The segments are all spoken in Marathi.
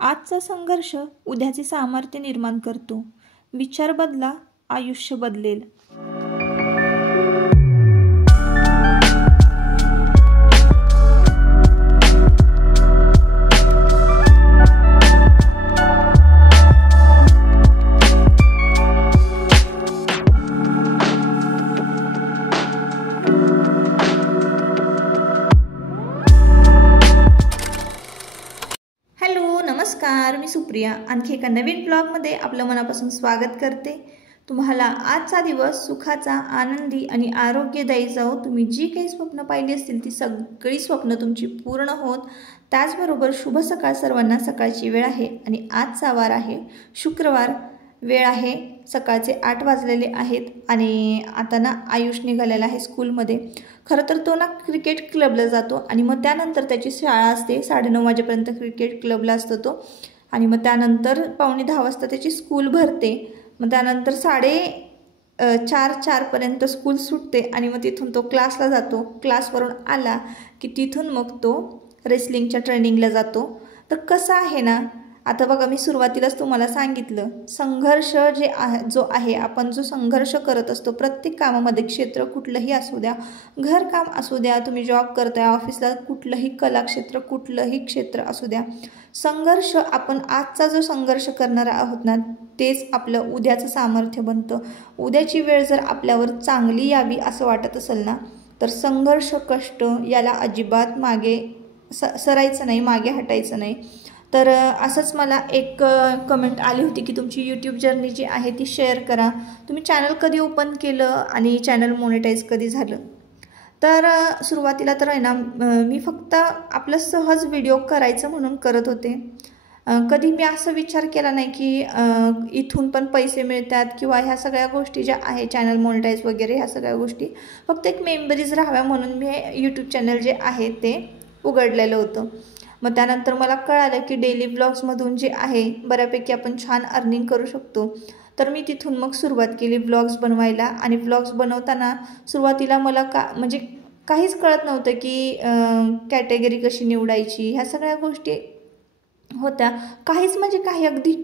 आजचा संघर्ष उद्याचे सामर्थ्य निर्माण करतो. विचार बदला, आयुष्य बदलेल. नमस्कार, मी सुप्रिया. आणखी एका नवीन ब्लॉगमध्ये आपलं मनापासून स्वागत करते. तुम्हाला आजचा दिवस सुखाचा, आनंदी आणि आरोग्यदायी जाओ. तुम्ही जी काही स्वप्न पाहिली असतील ती सगळी स्वप्न तुमची पूर्ण होत. त्याचबरोबर शुभ सकाळ सर्वांना. सकाळची वेळ आहे आणि आजचा वार आहे शुक्रवार. वेळ आहे सकाळचे 8 वाजलेले आहेत आणि आता ना आयुष निघालेला आहे स्कूलमध्ये. खरं तर तो ना क्रिकेट क्लबला जातो आणि मग त्यानंतर त्याची शाळा असते. 9:30 वाजेपर्यंत क्रिकेट क्लबला असतो तो आणि मग त्यानंतर 9:45 वाजता त्याची स्कूल भरते. मग त्यानंतर 4:30 पर्यंत स्कूल सुटते आणि मग तिथून तो क्लासला जातो. क्लासवरून आला की तिथून मग तो रेसलिंगच्या ट्रेनिंगला जातो. तर कसं आहे ना, आता बघा, मी सुरुवातीलाच तुम्हाला सांगितलं, संघर्ष जो आहे आपण जो संघर्ष करत असतो प्रत्येक कामामध्ये, क्षेत्र कुठलंही असू द्या, घरकाम असू द्या, तुम्ही जॉब करताय, ऑफिसला कुठलंही कलाक्षेत्र, कुठलंही क्षेत्र असू द्या, संघर्ष आपण आजचा जो संघर्ष करणार आहोत ना, तेच आपलं उद्याचं सामर्थ्य बनतं. उद्याची वेळ जर आपल्यावर चांगली यावी असं वाटत असेल ना, तर संघर्ष, कष्ट याला अजिबात मागे सरायचं नाही, मागे हटायचं नाही. तर असंच मला एक कमेंट आली होती की तुमची यूट्यूब जर्नी जी आहे ती शेअर करा. तुम्ही चॅनल कधी ओपन केलं आणि चॅनल मोनेटाईज कधी झालं? तर सुरुवातीला तर आहे ना, मी फक्त आपलं सहज व्हिडिओ करायचं म्हणून करत होते. कधी मी असं विचार केला नाही की इथून पण पैसे मिळतात किंवा ह्या सगळ्या गोष्टी ज्या आहे, चॅनल मोनेटाईज वगैरे ह्या सगळ्या गोष्टी फक्त एक मेंबरीज राहाव्या म्हणून मी हे यूट्यूब चॅनल जे आहे ते उघडलेलं होतं. मग त्यानंतर मला कळालं की डेली व्लॉग्समधून जे आहे बऱ्यापैकी आपण छान अर्निंग करू शकतो. तर मी तिथून मग सुरुवात केली व्लॉग्स बनवायला. आणि व्लॉग्स बनवताना सुरुवातीला मला म्हणजे काहीच कळत नव्हतं की कॅटेगरी कशी निवडायची, ह्या सगळ्या गोष्टी होत्या. काहीच म्हणजे काही अगदी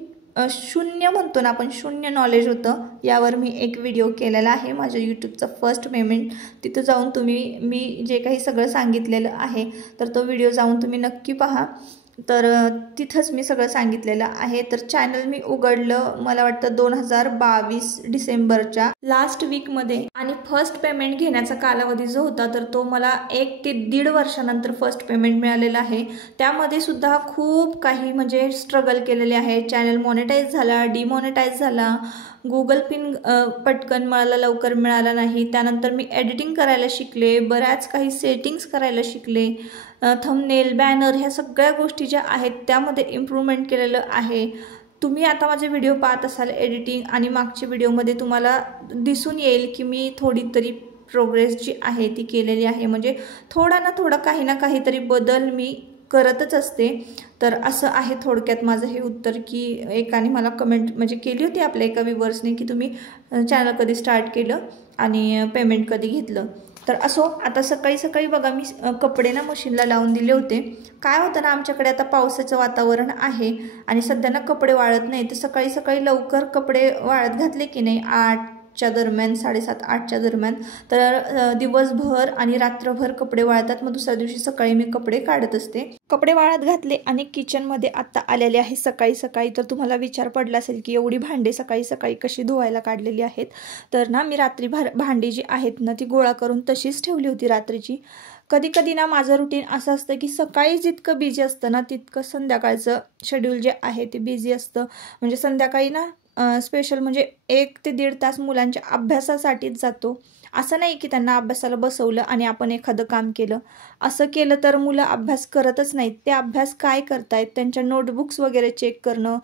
शून्य म्हणतो ना आपण, शून्य नॉलेज होतं. यावर मी एक व्हिडिओ केलेला आहे, माझ्या यूट्यूबचा फर्स्ट पेमेंट. तिथं जाऊन तुम्ही मी जे काही सगळं सांगितलेलं आहे तर तो व्हिडिओ जाऊन तुम्ही नक्की पहा. तर तिथंच मी सगळं सांगितलेलं आहे. तर चॅनल मी उघडलं मला वाटतं 2022 डिसेंबरच्या लास्ट वीकमध्ये. आणि फर्स्ट पेमेंट घेण्याचा कालावधी जो होता तर तो मला 1 ते 1.5 वर्षानंतर फर्स्ट पेमेंट मिळालेलं आहे. त्यामध्ये सुद्धा खूप काही म्हणजे स्ट्रगल केलेले आहे. चॅनल मोनेटाईज झाला, डिमॉनेटाईज झाला, गुगल पिन पटकन मला लवकर मिळाला नाही. त्यानंतर मी एडिटिंग करायला शिकले, बऱ्याच काही सेटिंग्स करायला शिकले, थंबनेल, बॅनर ह्या सगळ्या गोष्टी ज्या आहेत त्यामध्ये इम्प्रूव्हमेंट केलेलं आहे. तुम्ही आता माझे व्हिडिओ पाहत असाल एडिटिंग आणि मागच्या व्हिडिओमध्ये तुम्हाला दिसून येईल की मी थोडी तरी प्रोग्रेस जी आहे ती केलेली आहे. म्हणजे थोडा ना थोडा काही ना काहीतरी बदल मी करतच असते. तर असं आहे थोडक्यात माझं हे उत्तर. की एकाने मला कमेंट म्हणजे केली होती आपल्या एका व्ह्यूअर्सने की तुम्ही चॅनल कधी स्टार्ट केलं आणि पेमेंट कधी घेतलं. तर असो, आता सकाळी सकाळी बघा मी कपडे ना मशीनला लावून दिले होते. काय होतं ना, आमच्याकडे आता पावसाचं वातावरण आहे आणि सध्या ना कपडे वाळत नाही. तर सकाळी सकाळी लवकर कपडे वाळत घातले की नाही 8च्या दरम्यान, 7:30-8च्या दरम्यान, तर दिवसभर आणि रात्रभर कपडे वाळतात. मग दुसऱ्या दिवशी सकाळी मी कपडे काढत असते. कपडे वाळत घातले आणि किचनमध्ये आत्ता आलेले आहे सकाळी सकाळी. तर तुम्हाला विचार पडला असेल की एवढी भांडे सकाळी सकाळी कशी धुवायला काढलेली आहेत. तर ना मी रात्री भांडी जी आहेत ना ती गोळा करून तशीच ठेवली होती रात्रीची. कधी कधी ना माझं रुटीन असं असतं की सकाळी जितकं बिझी असतं ना तितकं संध्याकाळचं शेड्यूल जे आहे ते बिझी असतं. म्हणजे संध्याकाळी ना स्पेशल म्हणजे 1 ते 1.5 तास मुलांच्या अभ्यासासाठीच जातो. असं नाही की त्यांना अभ्यासाला बसवलं आणि आपण एखादं काम केलं. असं केलं तर मुलं अभ्यास करतच नाहीत. ते अभ्यास काय करतायत, त्यांच्या नोटबुक्स वगैरे चेक करणं,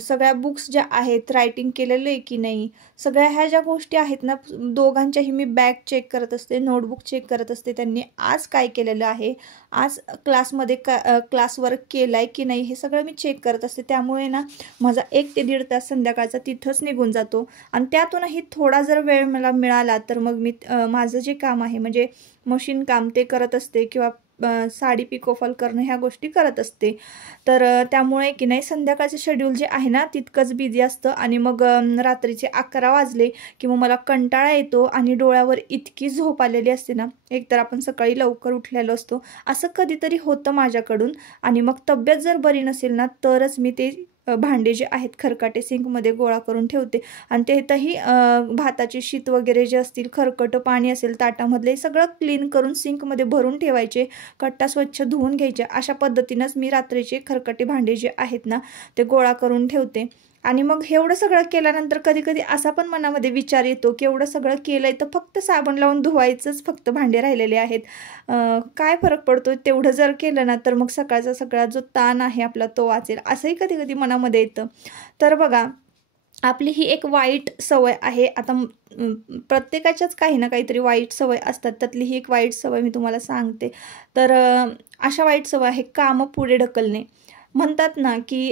सगळ्या बुक्स ज्या आहेत रायटिंग केलेलं आहे की नाही, सगळ्या ह्या ज्या गोष्टी आहेत ना, दोघांच्याही मी बॅग चेक करत असते, नोटबुक चेक करत असते. त्यांनी आज काय केलेलं आहे, आज क्लासमध्ये क्लासवर्क केला आहे की नाही, हे सगळं मी चेक करत असते. त्यामुळे ना माझा 1 ते 1.5 तास संध्याकाळचा तिथंच निघून जातो. आणि त्यातूनही थोडा जर वेळ मला मिळाला तर मग मी माझं जे काम आहे म्हणजे मशीन काम ते करत असते किंवा साडी पिकोफॉल करणं ह्या गोष्टी करत असते. तर त्यामुळे की नाही संध्याकाळचं शेड्यूल जे आहे ना तितकंच बिझी असतं आणि मग रात्रीचे 11 वाजले की मग मला कंटाळा येतो आणि डोळ्यावर इतकी झोप आलेली असते ना, एकतर आपण सकाळी लवकर उठलेलो असतो, असं कधीतरी होतं माझ्याकडून. आणि मग तब्येत जर बरी नसेल ना तरच मी ते भांडे जे आहेत खरकाटे सिंकमध्ये गोळा करून ठेवते. आणि त्यातही भाताची शीत वगैरे जे असतील, खरकटं पाणी असेल ताटामधले, सगळं क्लीन करून सिंकमध्ये भरून ठेवायचे, कट्टा स्वच्छ धुवून घ्यायचे. अशा पद्धतीनंच मी रात्रीचे खरकटे भांडे जे आहेत ना ते गोळा करून ठेवते. आणि मग एवढं सगळं केल्यानंतर कधी कधी असा पण मनामध्ये विचार येतो की एवढं सगळं केलंय तर फक्त साबण लावून धुवायचंच फक्त भांडे राहिलेले आहेत, काय फरक पडतो तेवढं जर केलं ना तर मग सकाळचा सगळा जो ताण आहे आपला तो वाचेल, असंही कधी कधी मनामध्ये येतं. तर बघा, आपली ही एक वाईट सवय आहे. आता प्रत्येकाच्याच काही ना काहीतरी वाईट सवय असतात, त्यातली ही एक वाईट सवय मी तुम्हाला सांगते. तर अशा वाईट सवय आहे कामं पुढे ढकलणे. म्हणतात ना की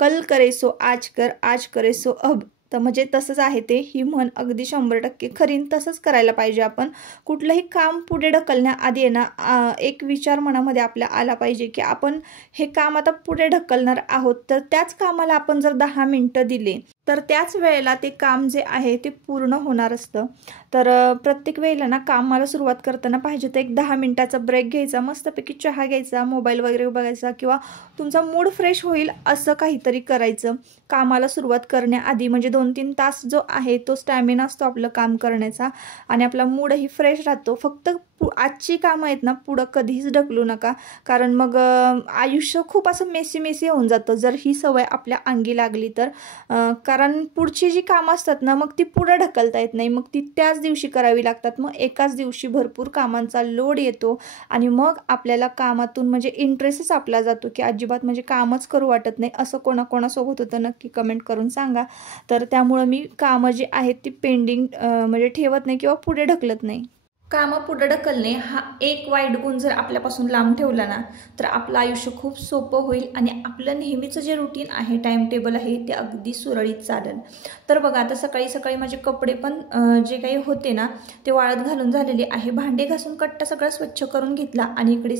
कल करे सो आज कर, आज करे सो अब. तर म्हणजे तसंच आहे ते, ही म्हण अगदी 100% खरी. तसंच करायला पाहिजे. आपण कुठलंही काम पुढे ढकलण्याआधी आहे ना एक विचार मनामध्ये आपल्या आला पाहिजे की आपण हे काम आता पुढे ढकलणार आहोत, तर त्याच कामाला आपण जर 10 मिनटं दिले तर त्याच वेळेला ते काम जे आहे ते पूर्ण होणार असतं. तर प्रत्येक वेळेला ना कामाला सुरुवात करताना पाहिजे तर एक 10 मिनटाचा ब्रेक घ्यायचा, मस्तपैकी चहा घ्यायचा, मोबाईल वगैरे बघायचा किंवा तुमचा मूड फ्रेश होईल असं काहीतरी करायचं कामाला सुरुवात करण्याआधी. म्हणजे 2-3 तास जो आहे तो स्टॅमिना असतो आपलं काम करण्याचा आणि आपला मूडही फ्रेश राहतो. फक्त आजची कामं आहेत ना पुढं कधीच ढकलू नका, कारण मग आयुष्य खूप असं मेसी होऊन जातं जर ही सवय आपल्या अंगी लागली तर. कारण पुढची जी कामं असतात ना मग ती पुढं ढकलता येत नाही, मग ती त्याच दिवशी करावी लागतात. मग एकाच दिवशी भरपूर कामांचा लोड येतो आणि मग आपल्याला कामातून म्हणजे इंटरेस्टच आपला जातो की अजिबात म्हणजे कामच करू वाटत नाही. असं कोणाकोणासोबत होतं नक्की कमेंट करून सांगा. तर त्यामुळं मी कामं जी आहेत ती पेंडिंग म्हणजे ठेवत नाही किंवा पुढे ढकलत नाही. कामं पुढे ढकलणे हा एक वाईट गुण जर आपल्यापासून लांब ठेवला ना तर आपलं आयुष्य खूप सोपं होईल आणि आपलं नेहमीचं जे रुटीन आहे, टाइम टेबल आहे ते अगदी सुरळीत चालेल. तर बघा, आता सकाळी सकाळी माझे कपडे पण जे काही होते ना ते वाळत घालून झालेले आहे. भांडे घासून कट्टा सगळं स्वच्छ करून घेतला आणि इकडे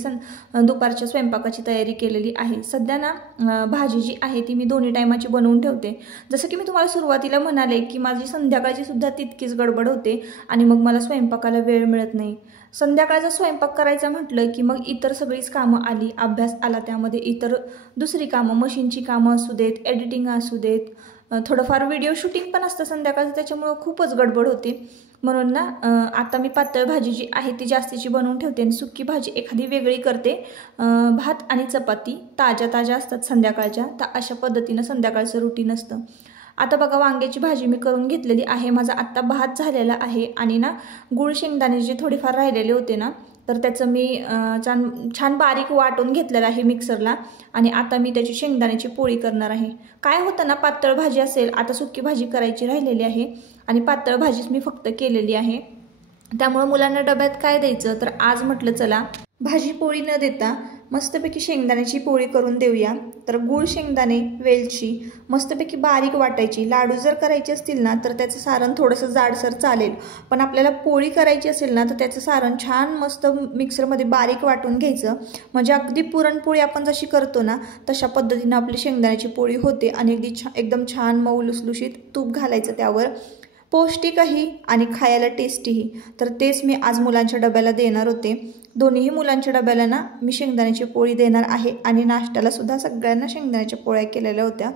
दुपारच्या स्वयंपाकाची तयारी केलेली आहे. सध्या ना भाजी जी आहे ती मी दोन्ही टायमाची बनवून ठेवते. जसं की मी तुम्हाला सुरुवातीला म्हणाले की माझी संध्याकाळची सुद्धा तितकीच गडबड होते आणि मग मला स्वयंपाकाला वेळ मिळत नाही. संध्याकाळचा स्वयंपाक करायचा म्हटलं की मग इतर सगळीच कामं आली, अभ्यास आला, त्यामध्ये इतर दुसरी कामं, मशीनची कामं असू देत, एडिटिंग असू देत, थोडंफार व्हिडिओ शूटिंग पण असतं संध्याकाळचं, त्याच्यामुळं खूपच गडबड होते. म्हणून ना आता मी पातळ भाजी जी आहे ती जास्तीची बनवून ठेवते आणि सुकी भाजी एखादी वेगळी करते. भात आणि चपाती ताज्या असतात संध्याकाळच्या, तर अशा पद्धतीनं संध्याकाळचं रुटीन असतं. आता बघा, वांग्याची भाजी मी करून घेतलेली आहे. माझा आत्ता भात झालेला आहे आणि ना गूळ शेंगदाणे जे थोडेफार राहिलेले होते ना तर त्याचं मी छान बारीक वाटून घेतलेलं आहे मिक्सरला आणि आता मी त्याची शेंगदाण्याची पोळी करणार आहे. काय होतं ना, पातळ भाजी असेल, आता सुकी भाजी करायची राहिलेली आहे आणि पातळ भाजीच मी फक्त केलेली आहे. त्यामुळे मुलांना डब्यात काय द्यायचं, तर आज म्हटलं चला भाजी पोळी न देता मस्तपैकी शेंगदाण्याची पोळी करून देऊया. तर गूळ शेंगदाणे, वेलची मस्तपैकी बारीक वाटायची. लाडू जर करायचे असतील ना तर त्याचं सारण थोडंसं जाडसर चालेल, पण आपल्याला पोळी करायची असेल ना तर त्याचं सारण छान मस्त मिक्सरमध्ये बारीक वाटून घ्यायचं. म्हणजे अगदी पुरणपोळी आपण जशी करतो ना तशा पद्धतीनं आपली शेंगदाण्याची पोळी होते आणि एकदम छान मऊ लुसलुशीत तूप घालायचं त्यावर. पौष्टिकही आणि खायला टेस्टीही. तर तेच मी आज मुलांच्या डब्याला देणार होते. दोन्हीही मुलांच्या डब्याला ना मी शेंगदाण्याची पोळी देणार आहे आणि नाश्त्याला सुद्धा सगळ्यांना शेंगदाण्याच्या पोळ्या केलेल्या होत्या.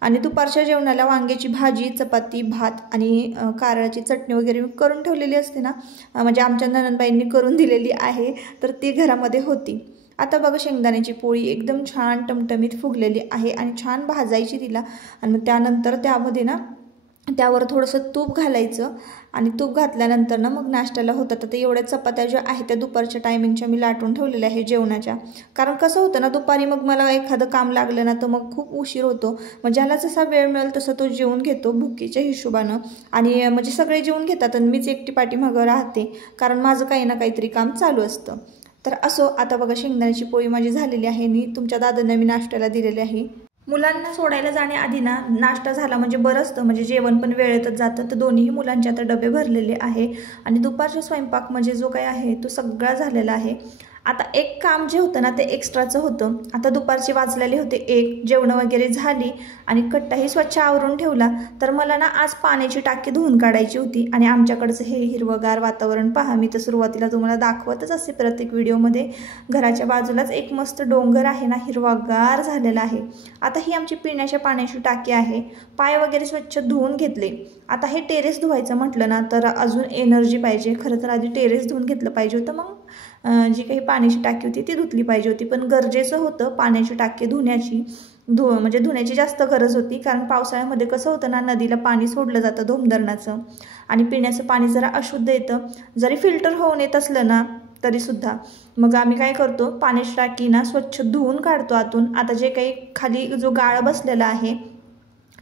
आणि दुपारच्या जेवणाला वांग्याची भाजी, चपाती, भात आणि कारळाची चटणी वगैरे मी करून ठेवलेली असते ना, म्हणजे आमच्या ननंदबाईंनी करून दिलेली आहे, तर ती घरामध्ये होती. आता बघा, शेंगदाण्याची पोळी एकदम छान टमटमीत फुगलेली आहे आणि छान भाजायची तिला आणि मग त्यानंतर त्यामध्ये ना त्यावर थोडंसं तूप घालायचं आणि तूप घातल्यानंतर ना मग नाश्त्याला होतात. आता एवढ्या चपात्या ज्या आहेत त्या दुपारच्या टायमिंगच्या मी लाटून ठेवलेल्या आहे जेवणाच्या. कारण कसं होतं ना, दुपारी मग मला एखादं काम लागलं ना तर मग खूप उशीर होतो. मग ज्याला जसा वेळ मिळेल तसं तो जेवून घेतो भुकीच्या हिशोबानं आणि म्हणजे सगळे जेवून घेतात आणि मीच एकटी पाठीमागं राहते, कारण माझं काही ना काहीतरी काम चालू असतं. तर असो, आता बघा शेंगदाण्याची पोळी माझी झालेली आहे आणि तुमच्या दादांना मी नाश्त्याला दिलेली आहे. मुलांना सोडायला जाण्याआधी ना नाश्ता झाला म्हणजे बरं असतं, म्हणजे जेवण पण वेळेतच जातं. तर दोन्ही मुलांचे आता डबे भरलेले आहे आणि दुपारचा स्वयंपाक म्हणजे जो काही आहे तो सगळा झालेला आहे. आता एक काम जे होतं ना ते एक्स्ट्राचं होतं. आता दुपारचे वाजलेले होते 1, जेवणं वगैरे झाली आणि कट्टाही स्वच्छ आवरून ठेवला. तर मला ना आज पाण्याची टाकी धुवून काढायची होती आणि आमच्याकडचं हे हिरवगार वातावरण पहा. मी तर सुरुवातीला तुम्हाला दाखवतच असते प्रत्येक व्हिडिओमध्ये. घराच्या बाजूलाच एक मस्त डोंगर आहे ना, हिरवागार झालेला आहे. आता ही आमची पिण्याच्या पाण्याची टाकी आहे. पाय वगैरे स्वच्छ धुवून घेतले. आता हे टेरेस धुवायचं म्हटलं ना तर अजून एनर्जी पाहिजे. खरं तर आधी टेरेस धुवून घेतलं पाहिजे होतं, मग जी काही पाण्याची टाकी होती ती धुतली पाहिजे होती. पण गरजेचं होतं पाण्याची टाकी धुण्याची. म्हणजे धुण्याची जास्त गरज होती, कारण पावसाळ्यामध्ये कसं होतं ना, नदीला पाणी सोडलं जातं धोमधरणाचं आणि पिण्याचं पाणी जरा अशुद्ध येतं. जरी फिल्टर होऊन येत असलं ना तरीसुद्धा मग आम्ही काय करतो, पाण्याची टाकी ना स्वच्छ धुवून काढतो आतून. आता जे काही खाली जो गाळ बसलेला आहे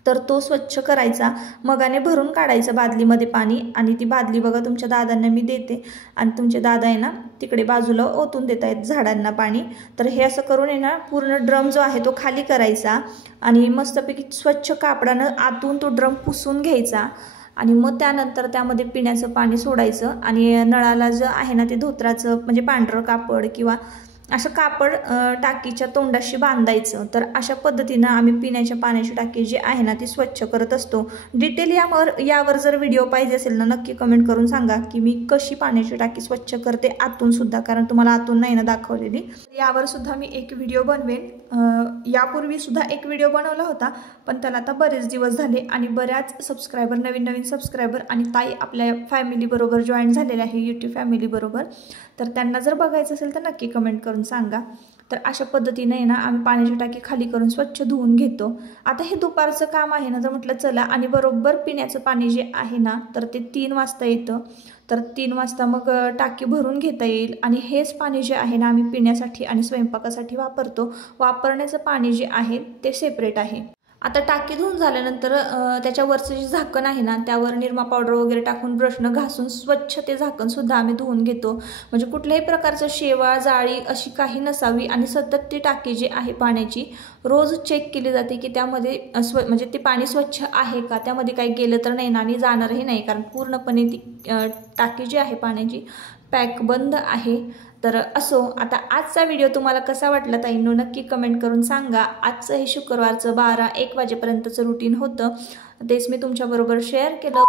तर तो स्वच्छ करायचा, मगाने भरून काढायचं बादलीमध्ये पाणी. आणि ती बादली बघा तुमच्या दादांना मी देते आणि तुमचे दादा आहे ना तिकडे बाजूला ओतून देत आहेत झाडांना पाणी. तर हे असं करून आहे ना पूर्ण ड्रम जो आहे तो खाली करायचा आणि मस्तपैकी स्वच्छ कापडानं आतून तो ड्रम पुसून घ्यायचा आणि मग त्यानंतर त्यामध्ये पिण्याचं पाणी सोडायचं. आणि नळाला जे आहे ना ते धोत्राचं म्हणजे पांढरं कापड किंवा असं कापड टाकीच्या तोंडाशी बांधायचं. तर अशा पद्धतीनं आम्ही पिण्याच्या पाण्याची टाकी जी आहे ना ती स्वच्छ करत असतो. डिटेल यावर जर व्हिडिओ पाहिजे असेल ना नक्की कमेंट करून सांगा की मी कशी पाण्याची टाकी स्वच्छ करते आतून सुद्धा, कारण तुम्हाला आतून नाही ना दाखवलेली. यावर सुद्धा मी एक व्हिडिओ बनवेन. यापूर्वी सुद्धा एक व्हिडिओ बनवला होता, पण त्याला आता बरेच दिवस झाले आणि बऱ्याच सबस्क्रायबर, नवीन सबस्क्रायबर आणि ताई आपल्या फॅमिलीबरोबर जॉईन झालेले आहे यूट्यूब फॅमिलीबरोबर. तर त्यांना जर बघायचं असेल तर नक्की कमेंट करून सांगा. तर अशा पद्धतीने ना आम्ही पाण्याची टाकी खाली करून स्वच्छ धुवून घेतो. आता हे दुपारचं काम आहे ना, तर म्हटलं चला, आणि बरोबर पिण्याचं पाणी जे आहे ना तर ते 3 वाजता येतं. तर 3 वाजता मग टाकी भरून घेता येईल. आणि हेच पाणी जे आहे ना आम्ही पिण्यासाठी आणि स्वयंपाकासाठी वापरतो. वापरण्याचं पाणी जे आहे ते सेपरेट आहे. आता टाकी धुवून झाल्यानंतर त्याच्यावरचं जे झाकण आहे ना त्यावर निरमा पावडर वगैरे टाकून ब्रशनं घासून स्वच्छ ते झाकणसुद्धा आम्ही धुवून घेतो. म्हणजे कुठल्याही प्रकारचं शेवाळ जाळी अशी काही नसावी. आणि सतत ती टाकी जी आहे पाण्याची रोज चेक केली जाते की त्यामध्ये म्हणजे ते पाणी स्वच्छ आहे का, त्यामध्ये काही गेलं तर नाही ना आणि जाणारही नाही, कारण पूर्णपणे ती टाकी जी आहे पाण्याची पॅक बंद आहे. तर असो, आता आजचा व्हिडिओ तुम्हाला कसा वाटला ताईंनो नक्की कमेंट करून सांगा. आजचं हे शुक्रवारचं 12-1 वाजेपर्यंतचं रुटीन होतं, तेच मी तुमच्याबरोबर शेअर केलं.